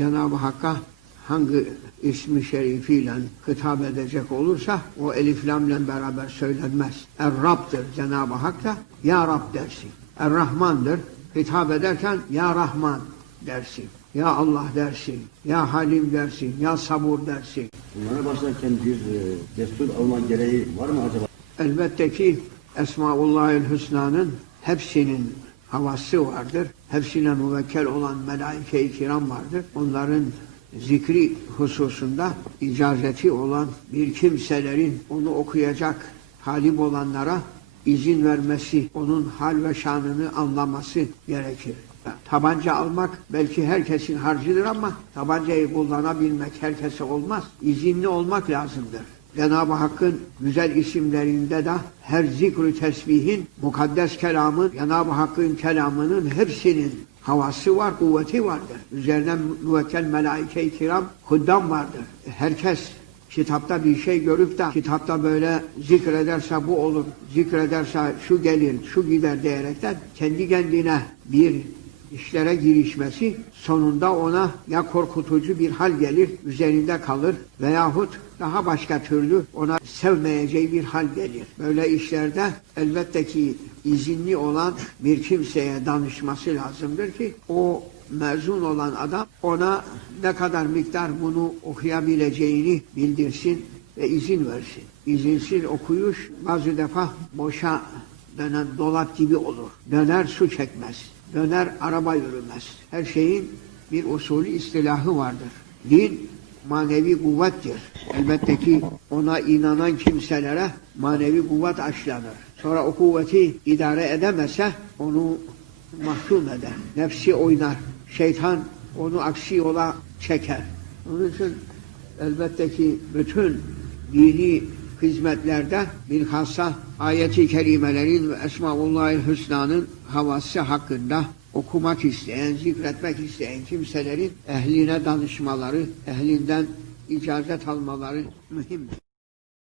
Cenab-ı Hakk'a hangi ismi şerifiyle hitap edecek olursa o elif lamla beraber söylenmez. Er-Rab'dır Cenab-ı Hak da Ya Rab dersin. Er-Rahman'dır. Hitap ederken Ya Rahman dersin. Ya Allah dersin. Ya Halim dersin. Ya Sabur dersin. Bunlara başlarken bir e, destur alma gereği var mı acaba? Elbette ki Esmaullahül Hüsna'nın hepsinin havası vardır. Hepsine müvekkel olan melaike-i kiram vardır. Onların zikri hususunda icazeti olan bir kimselerin onu okuyacak halim olanlara izin vermesi, onun hal ve şanını anlaması gerekir. Tabanca almak belki herkesin harcıdır ama tabancayı kullanabilmek herkese olmaz. İzinli olmak lazımdır. Cenab-ı Hakk'ın güzel isimlerinde de her zikr tesbihin, mukaddes kelamın, Cenab-ı Hakk'ın kelamının hepsinin havası var, kuvveti vardır. Üzerine müvekkel melaike-i kiram, huddam vardır. Herkes kitapta bir şey görüp de kitapta böyle zikrederse bu olur, zikrederse şu gelir, şu gider diyerekten kendi kendine bir işlere girişmesi sonunda ona ya korkutucu bir hal gelir, üzerinde kalır veyahut daha başka türlü ona sevmeyeceği bir hal gelir. Böyle işlerde elbette ki izinli olan bir kimseye danışması lazımdır ki o mezun olan adam ona ne kadar miktar bunu okuyabileceğini bildirsin ve izin versin. İzinsiz okuyuş bazı defa boşa dönen dolap gibi olur. Döner su çekmez. Döner araba yürümez. Her şeyin bir usulü istilahı vardır. Din manevi kuvvettir. Elbette ki ona inanan kimselere manevi kuvvet aşlanır. Sonra o kuvveti idare edemese onu mahkum eder. Nefsi oynar. Şeytan onu aksi yola çeker. Onun için elbette ki bütün dini hizmetlerde bilhassa ayeti kerimelerin ve Esmaullahil Hüsna'nın havası hakkında okumak isteyen, zikretmek isteyen kimselerin ehline danışmaları, ehlinden icazet almaları mühimdir.